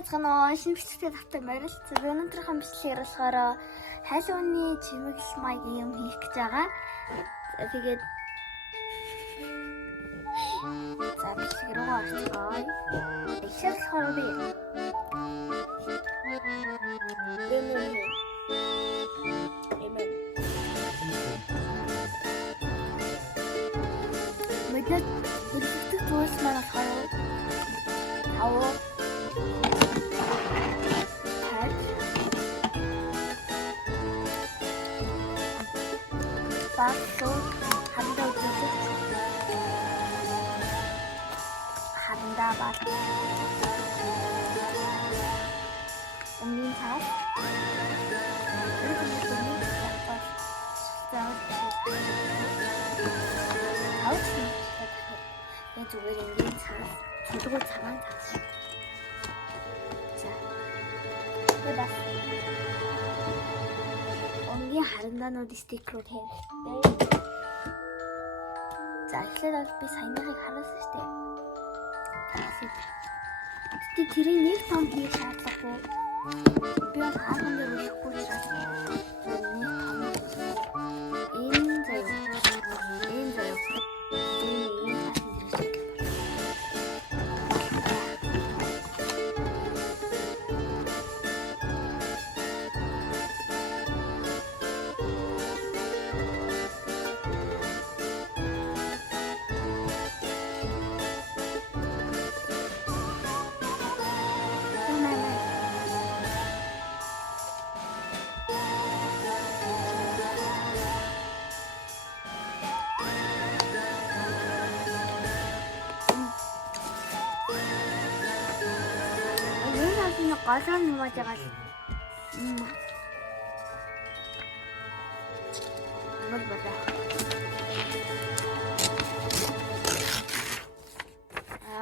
Бацгано шинэ бичлэгтэй тавтай морилцсан. Өнөөдрийнхөө бичлэгийг ярилцахаар хайлууны чимэглэл маягийн юм хийх гэж байгаа. Тэгээд за бичлэг рүү орцгоё. Эхлээд болохоор би мэдээд бичлэгт зүйлс маань болохоор Баасуу хандаа үзүүлж хандаа бат өмнө цаас яг зүгээр ингээд цаас цулгуу цагаан цаас за бас онгийн харандаанууд стикерүүд хэрэгтэй. За эхлээд би саяныхыг харуулсан шүү дээ. Тэгтээ тэрийг нэг том хийх шаардлагагүй. Би бас хаалган дээр үлэхгүй учраас нэг том энэ заяа. Голон нумаж байгаа л. Мод бата.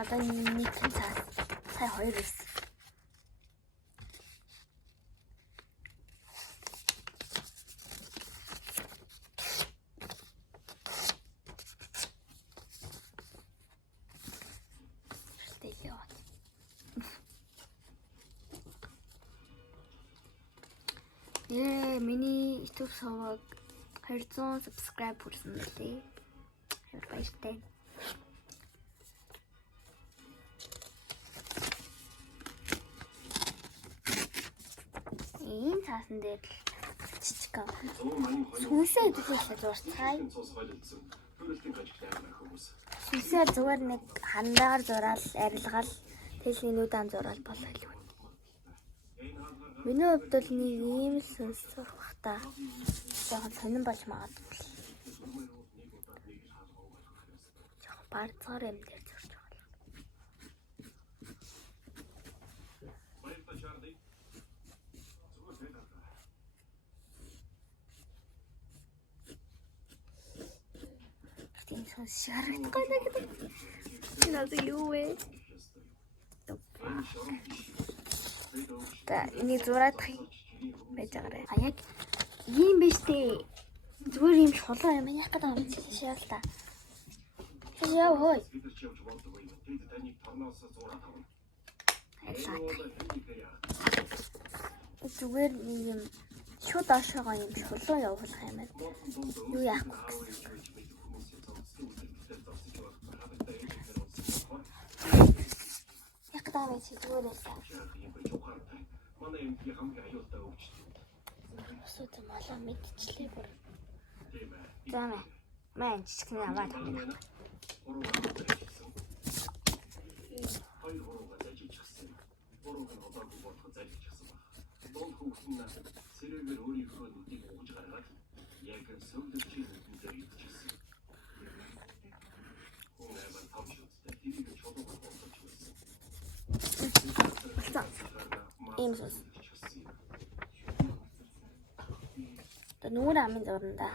Одоо нэг цаас сая 2 байсан. Миний YouTube суваг 200 subscribe хүрсэн байлээ. Баяртай. Энэ цаасан дээр чичка. Сүнсээ дүүхээ зурцгаая. Сүнсээ зүгээр нэг хандаагаар зураал, арилгаал, тэлийн нүдэн зураал болоо л. Миний хувьд бол нэг ийм л сүнс зурх бах та. Жохон сонирн болж магадгүй. Жохон барцгаар юм дээр зурж байгаа. Тийм сүнс шаргахгүй гэдэг. Энэ юу вэ? Та энэ зураадах юм байж байгаарай. А яг ийм биш дээ. Зүгээр юм шулуу юм яах гэдэг юм чи шаал та. Яа хой. Зүгээр юм шууд доошоо юм шулуу явуулах юм байна. Юу яахгүй гэсэн. Яг гэдэг чи зүгээр байсан. Манай юм хамгийн аюултай өвчтөн. Өсөд малаа мэдчихлээ бүр. За мэн чичгэн аваад байна. Хоёр хурууга зажижчихсан. Хурууг нь одоогүй болох зажижчихсан баг. Дон хүүхэн нь сэрээгээр өөрийнхөө нүдийг угж гаргаад яг сөвлөчийн нүдэн дээр идчихсэн. Хөөе тавчуудтай тэрийг чулуугаар болтож байсан. Ийм сүс. Тэ нүүр амын зурнда.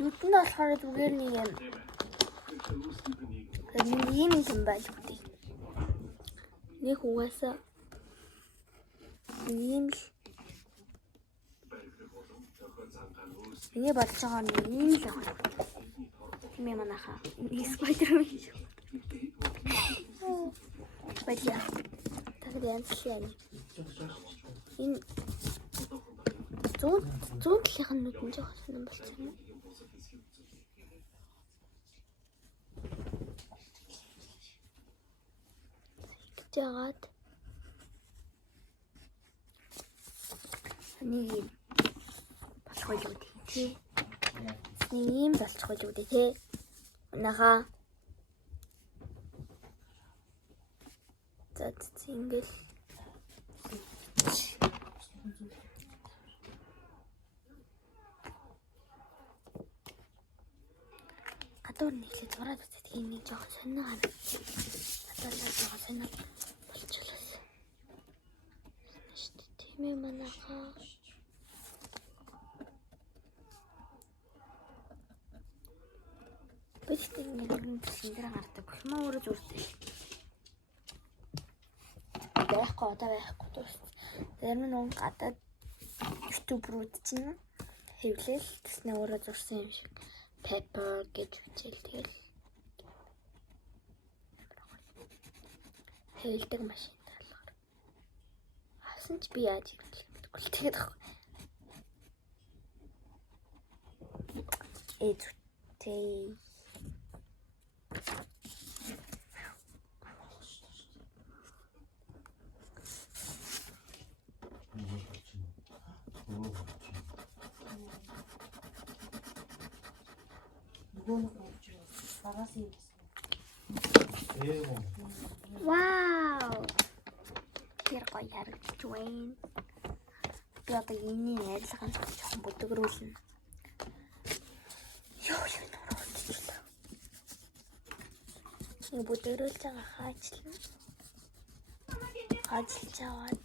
Нүдэн болохоор зүгээр нэг юм юм байх үү. Нэг угаасаа ийм л миний бодож байгаа нь ийм л байна. манайхаа. Спайдермен шүү. Баяа. Tagad янзлаа. Энэ 100 талын нүд нь жоох юм болчихно. Жагаад нэг юм болох байлгүй тий. Нэг юм болчих байлгүй тий. Манайхаа за ингээл гадуур нийлээ зураад үзээд энийг жоох сонир гана. Гадуур жоох сонир болчихлоо. Тийм ээ манайхаа Бэлтэн нэг шинээр гардаг. Хэмээ өөрөө зүртэй. Байхгүй одоо байхгүй дуусна. Зарим нь гадаад ютуберүүд чинь хэвлэл тэснэ өөрөө зурсан юм шиг. Pepper гэж үчил тэгэл. Хэвлдэг машин талгаар. Хасан ч би яаж хэлэх юм бэ? Тэгээд зүйтэй. Вау! Тэр гоё харагдаж байна. Би одоо энэ ярилцлагын жоохон бүдгэрүүлнэ. Ёо нуруучлаа. Энэ бүдгэрүүлж байгаа хаачлаа. Хаачлж аваад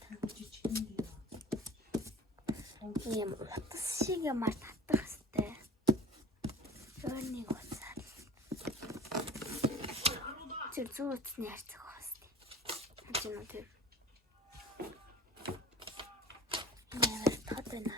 юм утас шиг юмар татах хэвээр. Өөрний гоцаар. Тэр зүү утасны харьцаг хаастай. Хажуу тэр. Яа, тод байна.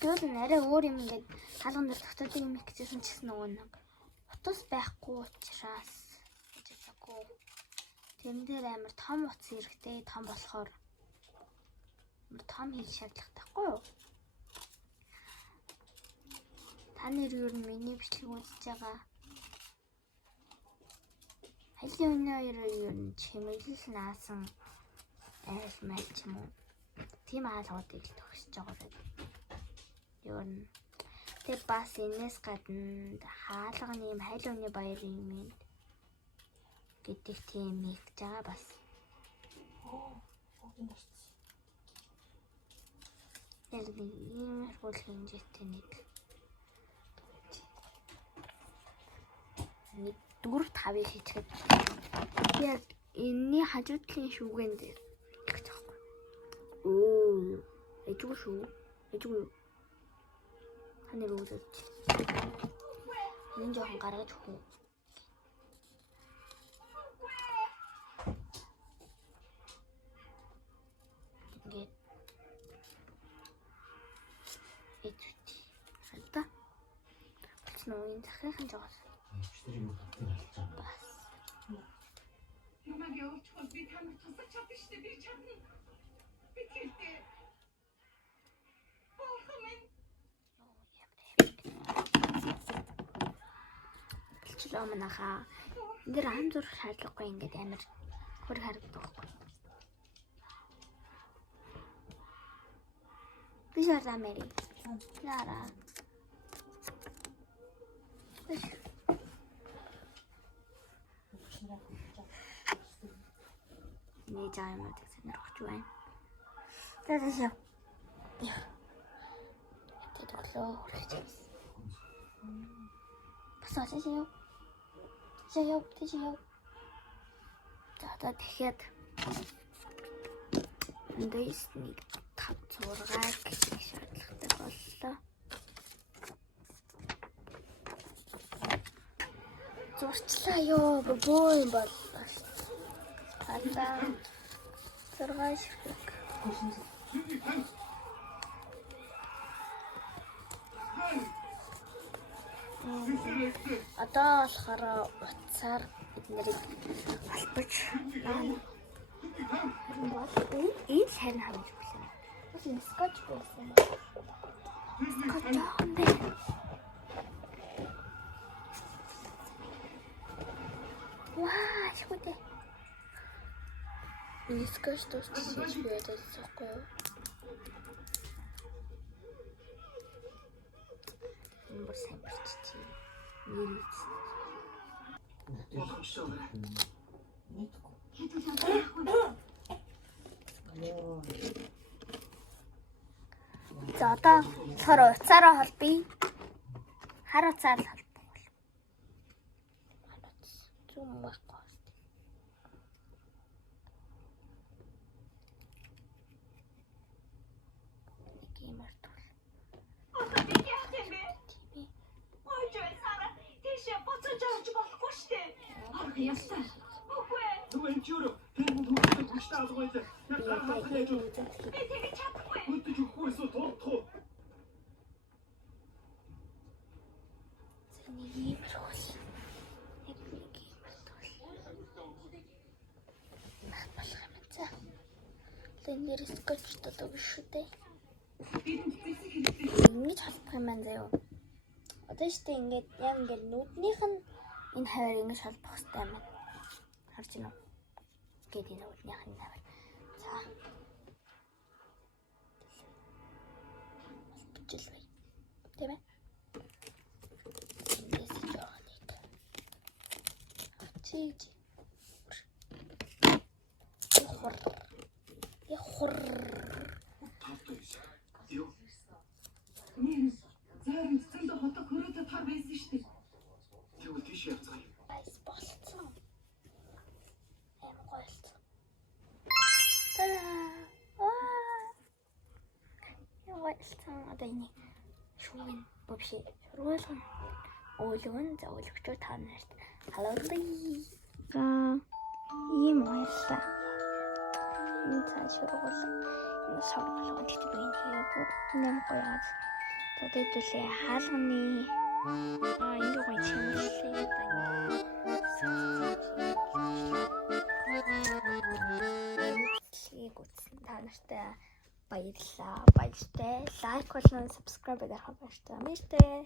Тэгвэл нэрээ өөр юм ингээд хаалган дээр тогтоодог юм ихжсэн ч гэсэн нөгөө нэг утас байхгүй учраас жижиггүй. Тэрэн дээр амар том утас хэрэгтэй. Том болохоор том хийж шаардлагатай байхгүй юу? Та нэр юу миний бичлэг үзэж байгаа. Хайлын өнөө юу чимэглэл наасан айл мэл ч юм уу. Тим хаалгуудыг л төгсөж байгаа юм. Ёрн. Тэр бас энэс гадна хаалганы юм хайлууны баяр юм гэдэг тийм их жаа бас. Яг ийм хурц хэмжээтэй нэг 4-5-ыг хийчихэд яг энэний хажуудлын шүүгэн дээр гэх таахгүй. Оо, эжгүй шүү. Эжгүй. Ханы рүүзэж. Энэ жоохон гаргаж өгөө. Ингээд. Эцэт. Хальта. Тэснүү энэ захирхан жагаа. Бас. Намайг явуулчихвал би таныг тусах чадна шүү дээ. Би чадна. Би тэгтээ. Билчлээ манайхаа. Энд дэр ам зурх шаардлагагүй ингээд амар хөр харагддаг байхгүй. Би шаардаа мэри. Яра. Нэг жаамад сонирхож байна. Тэгээд яа. Тэгээд өглөө хүрч байна. Бас очиж яв. Тэжээ. За тэгэхээр эндээс нэг 5-6 гэх шаардлагатай боллоо. Дурчлаа ёо бөө юм боллоо шүү. Алаа 6 ширхэг. Одоо болохоор утсаар биднэрийг албаж энэ харин хамж билээ. Бас энэ скотч байсан. Скотч жоохон байна. Ваа, шүдэ. Энэ скотч тусч би ядаж захгүй юу? Энэ бүр сайн биччихээ. Нийлж. За одоо болохоор уцаараа холбъё. Хар уцаар л холбох бол. Зүүн байхгүй. Геймер тул. Ястаа. Түгэн чүрө. Тэр мөн түгэн хүчтэй алгуулаа. Яг харахад байж үү. Би тэгэж чадахгүй. Үтж өгөхөөс тоотхоо. Зэний геймер хол. Яг геймер тул. Нах болох юм за. Тэнээр скотч доо биш үү те. Ингэж холбох юм байна заяа. Одоо штэ ингээд яг ингээд нүднийх нь энэ хавар ингэж холбох хэрэгтэй юм байна. Харж байна уу? Гэт энэ нүднийх нь хавар. За. Холбожилвэ. Тийм ээ. Эндээс жоохныг. Чиж. Яхор. Юу? Нин зарим цэцэндээ хотог хөрөөдөө тар байсан шүү дээ. Тэгвэл тийш явцгаая. Айс болцсон. Гойлцсон. Таа. Гойлцсон. Одоо энэ шүүн бовши. Шургуулгын өөлгөн за өөлгчөө та нарт халуулъя. За ийм гойлцсон. Энэ цаа шургуул. Энэ шургуулгын гэдэг би энэ бүр юм гоёад. Тэдүүлээ хаалганы энэ гоё чимэлээ та нартай баярлалаа. Баяртай. Лайк болон subscribe хийх баяртай.